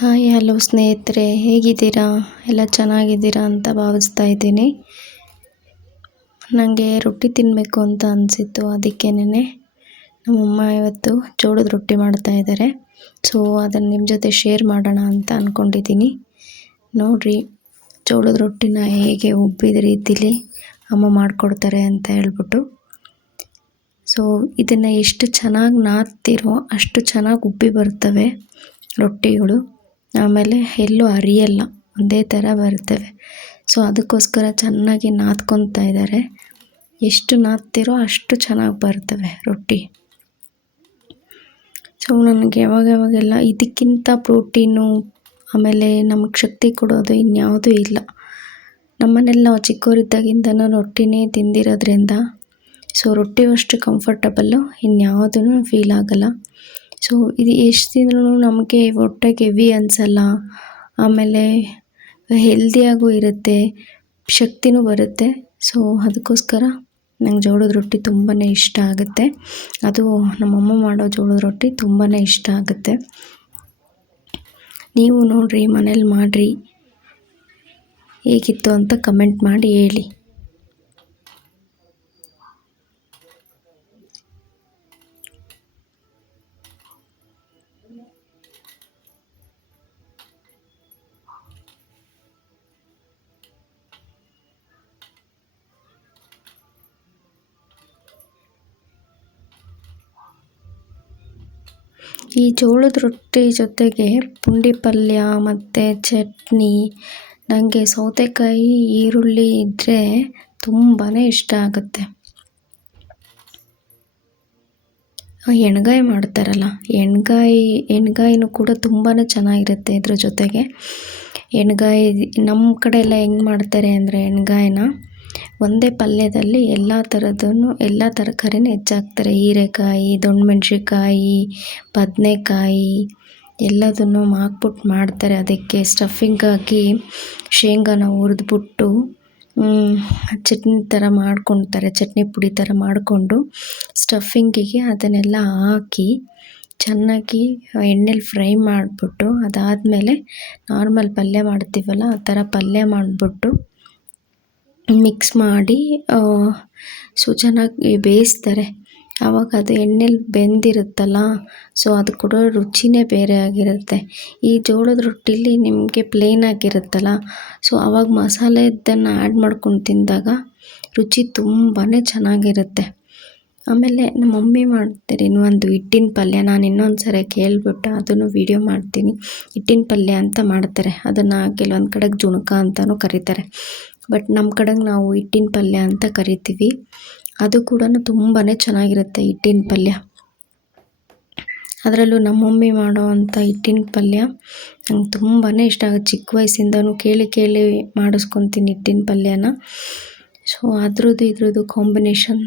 Hi hello ಸ್ನೇಹಿತರೆ, ಹೇಗಿದ್ದೀರಾ? ಎಲ್ಲ ಚೆನ್ನಾಗಿದ್ದೀರಾ ಅಂತ ಭಾವಿಸ್ತಾ ಇದ್ದೀನಿ. ನನಗೆ ರೊಟ್ಟಿ ತಿನ್ನಬೇಕು ಅಂತ ಅನಿಸಿತ್ತು. ಅದಕ್ಕೇನೆ ನಮ್ಮಮ್ಮ ಇವತ್ತು ಜೋಳದ ರೊಟ್ಟಿ ಮಾಡ್ತಾಯಿದ್ದಾರೆ. ಸೊ ಅದನ್ನು ನಿಮ್ಮ ಜೊತೆ ಶೇರ್ ಮಾಡೋಣ ಅಂತ ಅಂದ್ಕೊಂಡಿದ್ದೀನಿ. ನೋಡಿರಿ, ಜೋಳದ ರೊಟ್ಟಿನ ಹೇಗೆ ಉಬ್ಬಿದ ರೀತಿಲಿ ಅಮ್ಮ ಮಾಡಿಕೊಡ್ತಾರೆ ಅಂತ ಹೇಳ್ಬಿಟ್ಟು. ಸೊ ಇದನ್ನು ಎಷ್ಟು ಚೆನ್ನಾಗಿ ನಾದ್ತಿರೋ ಅಷ್ಟು ಚೆನ್ನಾಗಿ ಉಬ್ಬಿ ಬರ್ತವೆ ರೊಟ್ಟಿಗಳು. ಆಮೇಲೆ ಎಲ್ಲೂ ಅರಿಯಲ್ಲ, ಒಂದೇ ಥರ ಬರ್ತವೆ. ಸೊ ಅದಕ್ಕೋಸ್ಕರ ಚೆನ್ನಾಗಿ ನಾದ್ಕೊತಾ ಇದ್ದಾರೆ. ಎಷ್ಟು ನಾದ್ತಿರೋ ಅಷ್ಟು ಚೆನ್ನಾಗಿ ಬರ್ತವೆ ರೊಟ್ಟಿ. ಸೊ ನನಗೆ ಯಾವಾಗೆಲ್ಲ ಇದಕ್ಕಿಂತ ಪ್ರೋಟೀನು ಆಮೇಲೆ ನಮಗೆ ಶಕ್ತಿ ಕೊಡೋದು ಇನ್ಯಾವುದೂ ಇಲ್ಲ. ನಮ್ಮನೆಲ್ಲ ನಾವು ಚಿಕ್ಕವರಿದ್ದಾಗಿಂದನೂ ರೊಟ್ಟಿನೇ ತಿಂದಿರೋದ್ರಿಂದ ಸೊ ರೊಟ್ಟಿ ಅಷ್ಟು ಕಂಫರ್ಟಬಲ್ಲು ಇನ್ಯಾವುದೂ ಫೀಲ್ ಆಗೋಲ್ಲ. ಸೊ ಇದು ಎಷ್ಟು ತಿಂದ್ರೂ ನಮಗೆ ಹೊಟ್ಟೆಗೆ ಹೆವಿ ಅನಿಸಲ್ಲ. ಆಮೇಲೆ ಹೆಲ್ದಿಯಾಗೂ ಇರುತ್ತೆ, ಶಕ್ತಿನೂ ಬರುತ್ತೆ. ಸೊ ಅದಕ್ಕೋಸ್ಕರ ನಂಗೆ ಜೋಳದ ರೊಟ್ಟಿ ತುಂಬಾ ಇಷ್ಟ ಆಗುತ್ತೆ. ಅದು ನಮ್ಮಮ್ಮ ಮಾಡೋ ಜೋಳದ ರೊಟ್ಟಿ ತುಂಬಾ ಇಷ್ಟ ಆಗುತ್ತೆ. ನೀವು ನೋಡಿರಿ, ಮನೇಲಿ ಮಾಡಿರಿ, ಹೇಗಿತ್ತು ಅಂತ ಕಮೆಂಟ್ ಮಾಡಿ ಹೇಳಿ. ಈ ಜೋಳದ ರೊಟ್ಟಿ ಜೊತೆಗೆ ಪುಂಡಿ ಪಲ್ಯ ಮತ್ತು ಚಟ್ನಿ, ನನಗೆ ಸೌತೆಕಾಯಿ ಈರುಳ್ಳಿ ಇದ್ದರೆ ತುಂಬಾ ಇಷ್ಟ ಆಗುತ್ತೆ. ಎಣ್ಗಾಯಿ ಮಾಡ್ತಾರಲ್ಲ, ಎಣ್ಗಾಯಿನೂ ಕೂಡ ತುಂಬಾ ಚೆನ್ನಾಗಿರುತ್ತೆ ಇದ್ರ ಜೊತೆಗೆ. ಎಣ್ಗಾಯಿ ನಮ್ಮ ಕಡೆ ಎಲ್ಲ ಹೆಂಗೆ ಮಾಡ್ತಾರೆ ಅಂದರೆ, ಎಣ್ಗಾಯಿನ ಒಂದೇ ಪಲ್ಯದಲ್ಲಿ ಎಲ್ಲ ತರಕಾರಿನೂ ಹೆಚ್ಚಾಕ್ತಾರೆ. ಹೀರೆಕಾಯಿ, ದೊಣ್ಣೆಮೆಣ್ಸಿನ್ಕಾಯಿ, ಬದನೆಕಾಯಿ ಎಲ್ಲದನ್ನು ಹಾಕ್ಬಿಟ್ಟು ಮಾಡ್ತಾರೆ. ಅದಕ್ಕೆ ಸ್ಟಫಿಂಗ್ ಹಾಕಿ ಶೇಂಗಾನ ಹುರಿದ್ಬಿಟ್ಟು ಚಟ್ನಿ ಥರ ಮಾಡ್ಕೊತಾರೆ. ಚಟ್ನಿ ಪುಡಿ ಥರ ಮಾಡಿಕೊಂಡು ಸ್ಟಫಿಂಗಿಗೆ ಅದನ್ನೆಲ್ಲ ಹಾಕಿ ಚೆನ್ನಾಗಿ ಎಣ್ಣೆಲಿ ಫ್ರೈ ಮಾಡಿಬಿಟ್ಟು, ಅದಾದಮೇಲೆ ನಾರ್ಮಲ್ ಪಲ್ಯ ಮಾಡ್ತೀವಲ್ಲ ಆ ಥರ ಪಲ್ಯ ಮಾಡಿಬಿಟ್ಟು ಮಿಕ್ಸ್ ಮಾಡಿ ಸೊ ಚೆನ್ನಾಗಿ ಬೇಯಿಸ್ತಾರೆ. ಆವಾಗ ಅದು ಎಣ್ಣೆಲಿ ಬೆಂದಿರುತ್ತಲ್ಲ, ಸೊ ಅದು ಕೊಡೋ ರುಚಿನೇ ಬೇರೆ ಆಗಿರುತ್ತೆ. ಈ ಜೋಳದ ರೊಟ್ಟಿಲಿ ನಿಮಗೆ ಪ್ಲೇನ್ ಆಗಿರುತ್ತಲ್ಲ, ಸೊ ಆವಾಗ ಮಸಾಲೆದನ್ನು ಆ್ಯಡ್ ಮಾಡ್ಕೊಂಡು ತಿಂದಾಗ ರುಚಿ ತುಂಬಾ ಚೆನ್ನಾಗಿರುತ್ತೆ. ಆಮೇಲೆ ನಮ್ಮ ಮಮ್ಮಿ ಮಾಡ್ತಾರೆ ಇನ್ನೊಂದು ಹಿಟ್ಟಿನ ಪಲ್ಯ. ನಾನು ಇನ್ನೊಂದು ಸರಿ ಕೇಳಿಬಿಟ್ಟು ಅದನ್ನು ವೀಡಿಯೋ ಮಾಡ್ತೀನಿ. ಹಿಟ್ಟಿನ ಪಲ್ಯ ಅಂತ ಮಾಡ್ತಾರೆ. ಅದನ್ನು ಕೆಲವೊಂದು ಕಡೆಗೆ ಜುಣಕ ಅಂತಲೂ ಕರೀತಾರೆ. ಬಟ್ ನಮ್ಮ ಕಡೆಗೆ ನಾವು ಹಿಟ್ಟಿನ ಪಲ್ಯ ಅಂತ ಕರಿತೀವಿ. ಅದು ಕೂಡ ತುಂಬಾ ಚೆನ್ನಾಗಿರುತ್ತೆ ಹಿಟ್ಟಿನ ಪಲ್ಯ. ಅದರಲ್ಲೂ ನಮ್ಮ ಮಮ್ಮಿ ಮಾಡೋ ಅಂಥ ಹಿಟ್ಟಿನ ಪಲ್ಯ ನಂಗೆ ತುಂಬಾ ಇಷ್ಟ ಆಗುತ್ತೆ. ಚಿಕ್ಕ ವಯಸ್ಸಿಂದನೂ ಕೇಳಿ ಮಾಡಿಸ್ಕೊತೀನಿ ಹಿಟ್ಟಿನ ಪಲ್ಯನ. ಸೊ ಇದ್ರದ್ದು ಕಾಂಬಿನೇಷನ್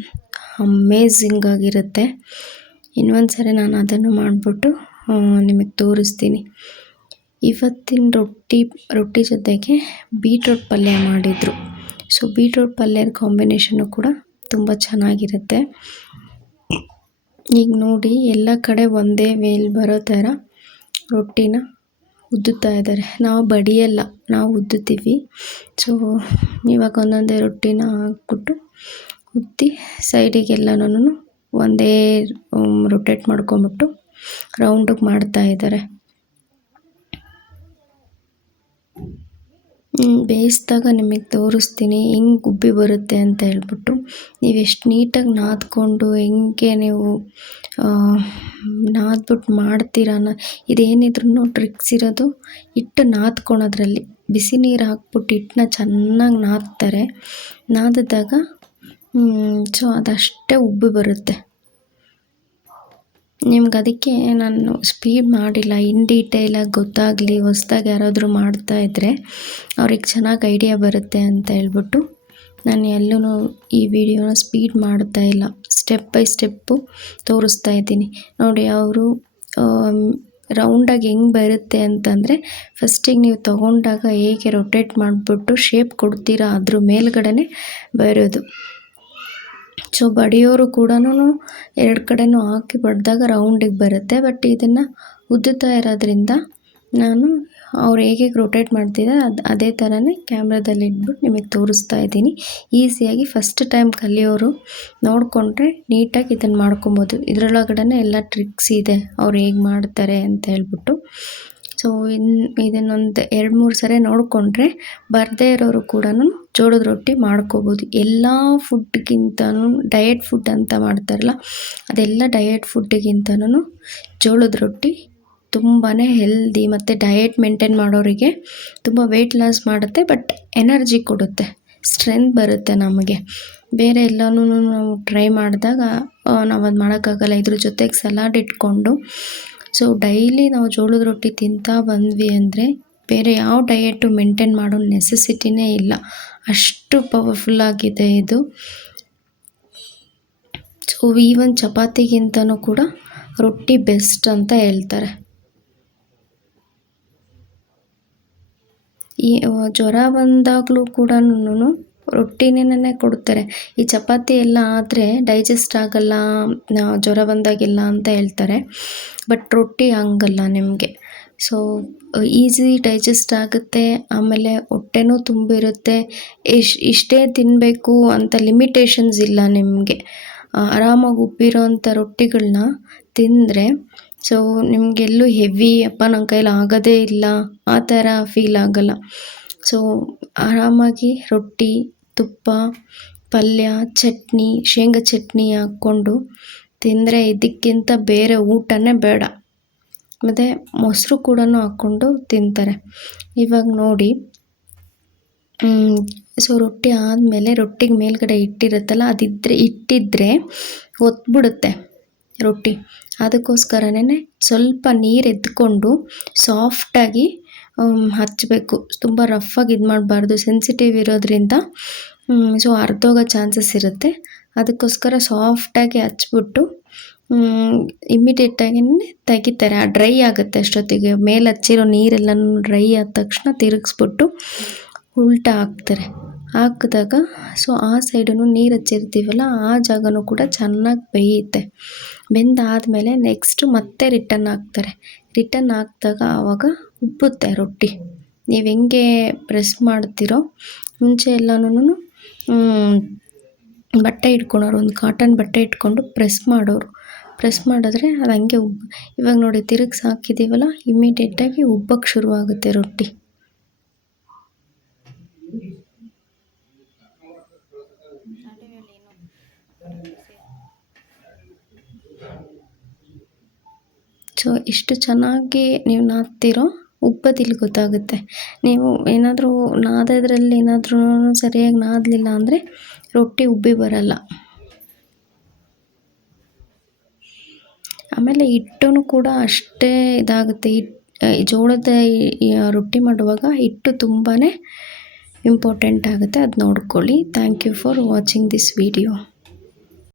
ಅಮೇಝಿಂಗ್ ಆಗಿರುತ್ತೆ. ಇನ್ನೊಂದು ಸರಿ ನಾನು ಅದನ್ನು ಮಾಡಿಬಿಟ್ಟು ನಿಮಗೆ ತೋರಿಸ್ತೀನಿ. ಇವತ್ತಿನ ರೊಟ್ಟಿ ಜೊತೆಗೆ ಬೀಟ್ರೋಟ್ ಪಲ್ಯ ಮಾಡಿದರು. ಸೊ ಬೀಟ್ರೋಟ್ ಪಲ್ಯದ ಕಾಂಬಿನೇಷನ್ನು ಕೂಡ ತುಂಬ ಚೆನ್ನಾಗಿರುತ್ತೆ. ಈಗ ನೋಡಿ, ಎಲ್ಲ ಕಡೆ ಒಂದೇ ವೇಲ್ ಬರೋ ಥರ ರೊಟ್ಟಿನ ಉದ್ದುತ್ತಾ ಇದ್ದಾರೆ. ನಾವು ಬಡಿಯಲ್ಲ, ನಾವು ಉದ್ದುತ್ತೀವಿ. ಸೊ ಇವಾಗ ಒಂದೊಂದೇ ರೊಟ್ಟಿನ ಹಾಕ್ಬಿಟ್ಟು ಉದ್ದಿ ಸೈಡಿಗೆಲ್ಲನೂ ಒಂದೇ ರೊಟೇಟ್ ಮಾಡ್ಕೊಂಬಿಟ್ಟು ರೌಂಡಿಗೆ ಮಾಡ್ತಾಯಿದ್ದಾರೆ. ಬೇಯಿಸಿದಾಗ ನಿಮಗೆ ತೋರಿಸ್ತೀನಿ ಹೆಂಗೆ ಉಬ್ಬಿ ಬರುತ್ತೆ ಅಂತ ಹೇಳ್ಬಿಟ್ಟು. ನೀವು ಎಷ್ಟು ನೀಟಾಗಿ ನಾದ್ಕೊಂಡು ಹೆಂಗೆ ನೀವು ನಾದ್ಬಿಟ್ಟು ಮಾಡ್ತೀರ ಇದೇನಿದ್ರೂ ಟ್ರಿಕ್ಸ್ ಇರೋದು ಹಿಟ್ಟು ನಾದ್ಕೊಳೋದ್ರಲ್ಲಿ. ಬಿಸಿ ನೀರು ಹಾಕ್ಬಿಟ್ಟು ಹಿಟ್ಟನ್ನ ಚೆನ್ನಾಗಿ ನಾದ್ತಾರೆ. ನಾದಿದಾಗ ಸೊ ಅದಷ್ಟೇ ಉಬ್ಬಿ ಬರುತ್ತೆ. ನಿಮ್ಗೆ ಅದಕ್ಕೆ ನಾನು ಸ್ಪೀಡ್ ಮಾಡಿಲ್ಲ, ಇನ್ ಡೀಟೇಲಾಗಿ ಗೊತ್ತಾಗಲಿ, ಹೊಸ್ದಾಗಿ ಯಾರಾದರೂ ಮಾಡ್ತಾಯಿದ್ರೆ ಅವ್ರಿಗೆ ಚೆನ್ನಾಗಿ ಐಡಿಯಾ ಬರುತ್ತೆ ಅಂತ ಹೇಳ್ಬಿಟ್ಟು ನಾನು ಎಲ್ಲೂ ಈ ವಿಡಿಯೋನ ಸ್ಪೀಡ್ ಮಾಡ್ತಾಯಿಲ್ಲ. ಸ್ಟೆಪ್ ಬೈ ಸ್ಟೆಪ್ಪು ತೋರಿಸ್ತಾ ಇದ್ದೀನಿ. ನೋಡಿ, ಅವರು ರೌಂಡಾಗಿ ಹೆಂಗೆ ಬರುತ್ತೆ ಅಂತಂದರೆ, ಫಸ್ಟಿಗೆ ನೀವು ತೊಗೊಂಡಾಗ ಹೇಗೆ ರೊಟೇಟ್ ಮಾಡಿಬಿಟ್ಟು ಶೇಪ್ ಕೊಡ್ತೀರಾ ಅದ್ರ ಮೇಲ್ಗಡೆ ಬರೋದು. ಸೊ ಬಡಿಯೋರು ಕೂಡ ಎರಡು ಕಡೆನೂ ಹಾಕಿ ಬಡಿದಾಗ ರೌಂಡಿಗೆ ಬರುತ್ತೆ. ಬಟ್ ಇದನ್ನು ಉದ್ದುತ್ತಾ ಇರೋದ್ರಿಂದ ನಾನು ಅವ್ರು ಹೇಗೆ ರೊಟೇಟ್ ಮಾಡ್ತಿದ್ದಾರೆ ಅದೇ ಥರನೇ ಕ್ಯಾಮ್ರಾದಲ್ಲಿ ಇಟ್ಬಿಟ್ಟು ನಿಮಗೆ ತೋರಿಸ್ತಾ ಇದ್ದೀನಿ. ಈಸಿಯಾಗಿ ಫಸ್ಟ್ ಟೈಮ್ ಕಲಿಯೋರು ನೋಡಿಕೊಂಡ್ರೆ ನೀಟಾಗಿ ಇದನ್ನು ಮಾಡ್ಕೊಬೋದು. ಇದರೊಳಗಡೆ ಎಲ್ಲ ಟ್ರಿಕ್ಸ್ ಇದೆ ಅವ್ರು ಹೇಗೆ ಮಾಡ್ತಾರೆ ಅಂತ ಹೇಳ್ಬಿಟ್ಟು. ಸೊ ಇದನ್ನೊಂದು 2-3 ಸರಿ ನೋಡಿಕೊಂಡ್ರೆ ಬರದೇ ಇರೋರು ಕೂಡ ಜೋಳದ ರೊಟ್ಟಿ ಮಾಡ್ಕೋಬೋದು. ಎಲ್ಲ ಫುಡ್ಗಿಂತನೂ ಡಯಟ್ ಫುಡ್ ಅಂತ ಮಾಡ್ತಾರಲ್ಲ, ಅದೆಲ್ಲ ಡಯಟ್ ಫುಡ್ಡಿಗಿಂತನೂ ಜೋಳದ ರೊಟ್ಟಿ ತುಂಬಾ ಹೆಲ್ದಿ ಮತ್ತು ಡಯಟ್ ಮೇಂಟೈನ್ ಮಾಡೋರಿಗೆ ತುಂಬ ವೆಯ್ಟ್ ಲಾಸ್ ಮಾಡುತ್ತೆ, ಬಟ್ ಎನರ್ಜಿ ಕೊಡುತ್ತೆ, ಸ್ಟ್ರೆಂತ್ ಬರುತ್ತೆ ನಮಗೆ. ಬೇರೆ ಎಲ್ಲನೂ ನಾವು ಟ್ರೈ ಮಾಡಿದಾಗ ನಾವು ಅದು ಮಾಡೋಕ್ಕಾಗಲ್ಲ. ಇದ್ರ ಜೊತೆಗೆ ಸಲಾಡ್ ಇಟ್ಕೊಂಡು ಸೊ ಡೈಲಿ ನಾವು ಜೋಳದ ರೊಟ್ಟಿ ತಿಂತಾ ಬಂದ್ವಿ ಅಂದರೆ ಬೇರೆ ಯಾವ ಡಯೆಟು ಮೇಂಟೈನ್ ಮಾಡೋ ನೆಸೆಸಿಟಿನೇ ಇಲ್ಲ, ಅಷ್ಟು ಪವರ್ಫುಲ್ಲಾಗಿದೆ ಇದು. ಸೊ ಈವನ್ ಚಪಾತಿಗಿಂತನೂ ಕೂಡ ರೊಟ್ಟಿ ಬೆಸ್ಟ್ ಅಂತ ಹೇಳ್ತಾರೆ. ಈ ಜ್ವರ ಬಂದಾಗಲೂ ಕೂಡ ರೊಟ್ಟಿನೇ ಕೊಡ್ತಾರೆ. ಈ ಚಪಾತಿ ಎಲ್ಲ ಆದರೆ ಡೈಜೆಸ್ಟ್ ಆಗಲ್ಲ ಜ್ವರ ಬಂದಾಗೆಲ್ಲ ಅಂತ ಹೇಳ್ತಾರೆ, ಬಟ್ ರೊಟ್ಟಿ ಹಂಗಲ್ಲ ನಿಮಗೆ. ಸೊ ಈಸಿ ಡೈಜೆಸ್ಟ್ ಆಗುತ್ತೆ, ಆಮೇಲೆ ಹೊಟ್ಟೆನೂ ತುಂಬಿರುತ್ತೆ. ಇಷ್ಟೇ ತಿನ್ನಬೇಕು ಅಂತ ಲಿಮಿಟೇಷನ್ಸ್ ಇಲ್ಲ ನಿಮಗೆ. ಆರಾಮಾಗಿ ಉಬ್ಬಿರೋ ಅಂಥ ರೊಟ್ಟಿಗಳನ್ನ ತಿಂದರೆ ಸೊ ನಿಮಗೆಲ್ಲೂ ಹೆವಿ ಅಪ್ಪ ನನ್ನ ಕೈಲಿ ಆಗೋದೇ ಇಲ್ಲ ಆ ಥರ ಫೀಲ್ ಆಗಲ್ಲ. ಸೊ ಆರಾಮಾಗಿ ರೊಟ್ಟಿ, ತುಪ್ಪ, ಪಲ್ಯ, ಚಟ್ನಿ, ಶೇಂಗಾ ಚಟ್ನಿ ಹಾಕ್ಕೊಂಡು ತಿಂದರೆ ಇದಕ್ಕಿಂತ ಬೇರೆ ಊಟನೇ ಬೇಡ. ಮತ್ತು ಮೊಸರು ಕೂಡ ಹಾಕ್ಕೊಂಡು ತಿಂತಾರೆ. ಇವಾಗ ನೋಡಿ, ಸೊ ರೊಟ್ಟಿ ಆದಮೇಲೆ ರೊಟ್ಟಿಗೆ ಮೇಲ್ಗಡೆ ಇಟ್ಟಿರುತ್ತಲ್ಲ, ಇಟ್ಟಿದ್ರೆ ಒತ್ಬಿಡುತ್ತೆ ರೊಟ್ಟಿ. ಅದಕ್ಕೋಸ್ಕರನೇ ಸ್ವಲ್ಪ ನೀರು ಎತ್ಕೊಂಡು ಸಾಫ್ಟಾಗಿ ಹಚ್ಚಬೇಕು. ತುಂಬ ರಫಾಗಿ ಇದು ಮಾಡಬಾರ್ದು, ಸೆನ್ಸಿಟಿವ್ ಇರೋದ್ರಿಂದ ಸೊ ಅರ್ಧೋಗೋ ಚಾನ್ಸಸ್ ಇರುತ್ತೆ. ಅದಕ್ಕೋಸ್ಕರ ಸಾಫ್ಟಾಗಿ ಹಚ್ಬಿಟ್ಟು ಇಮ್ಮಿಡಿಯೇಟಾಗಿ ತೆಗಿತಾರೆ. ಡ್ರೈ ಆಗುತ್ತೆ ಅಷ್ಟೊತ್ತಿಗೆ. ಮೇಲೆ ಹಚ್ಚಿರೋ ನೀರೆಲ್ಲನೂ ಡ್ರೈ ಆದ ತಕ್ಷಣ ತಿರುಗಿಸ್ಬಿಟ್ಟು ಉಲ್ಟಾ ಹಾಕ್ತಾರೆ. ಹಾಕಿದಾಗ ಸೊ ಆ ಸೈಡೂ ನೀರು ಹಚ್ಚಿರ್ತೀವಲ್ಲ ಆ ಜಾಗನೂ ಕೂಡ ಚೆನ್ನಾಗಿ ಬೇಯುತ್ತೆ. ಬೆಂದಾದಮೇಲೆ ನೆಕ್ಸ್ಟು ಮತ್ತೆ ರಿಟರ್ನ್ ಹಾಕ್ತಾರೆ. ರಿಟರ್ನ್ ಹಾಕಿದಾಗ ಆವಾಗ ಉಬ್ಬುತ್ತೆ ರೊಟ್ಟಿ. ನೀವು ಹೆಂಗೆ ಪ್ರೆಸ್ ಮಾಡ್ತೀರೋ, ಮುಂಚೆ ಎಲ್ಲನೂ ಬಟ್ಟೆ ಇಟ್ಕೊಳೋರು, ಒಂದು ಕಾಟನ್ ಬಟ್ಟೆ ಇಟ್ಕೊಂಡು ಪ್ರೆಸ್ ಮಾಡಿದ್ರೆ ಅದು ಹಂಗೆ ಇವಾಗ ನೋಡಿ ತಿರುಗಿಸಿ ಹಾಕಿದ್ದೀವಲ್ಲ, ಇಮ್ಮಿಡಿಯೇಟಾಗಿ ಉಬ್ಬಕ್ಕೆ ಶುರುವಾಗುತ್ತೆ ರೊಟ್ಟಿ. ಸೊ ಎಷ್ಟು ಚೆನ್ನಾಗಿ ನೀವು ನಾದ್ತೀರೋ ಉಬ್ಬದಿಲ್ಲಿ ಗೊತ್ತಾಗುತ್ತೆ. ನೀವು ಏನಾದರೂ ನಾದೋದ್ರಲ್ಲಿ ಏನಾದ್ರೂ ಸರಿಯಾಗಿ ನಾದಲಿಲ್ಲ ಅಂದರೆ ರೊಟ್ಟಿ ಉಬ್ಬಿ ಬರಲ್ಲ. ಆಮೇಲೆ ಹಿಟ್ಟೂ ಕೂಡ ಅಷ್ಟೇ ಇದಾಗುತ್ತೆ. ಜೋಳದ ರೊಟ್ಟಿ ಮಾಡುವಾಗ ಹಿಟ್ಟು ತುಂಬಾ ಇಂಪಾರ್ಟೆಂಟ್ ಆಗುತ್ತೆ. ಅದು ನೋಡ್ಕೊಳ್ಳಿ. Thank you for watching this video.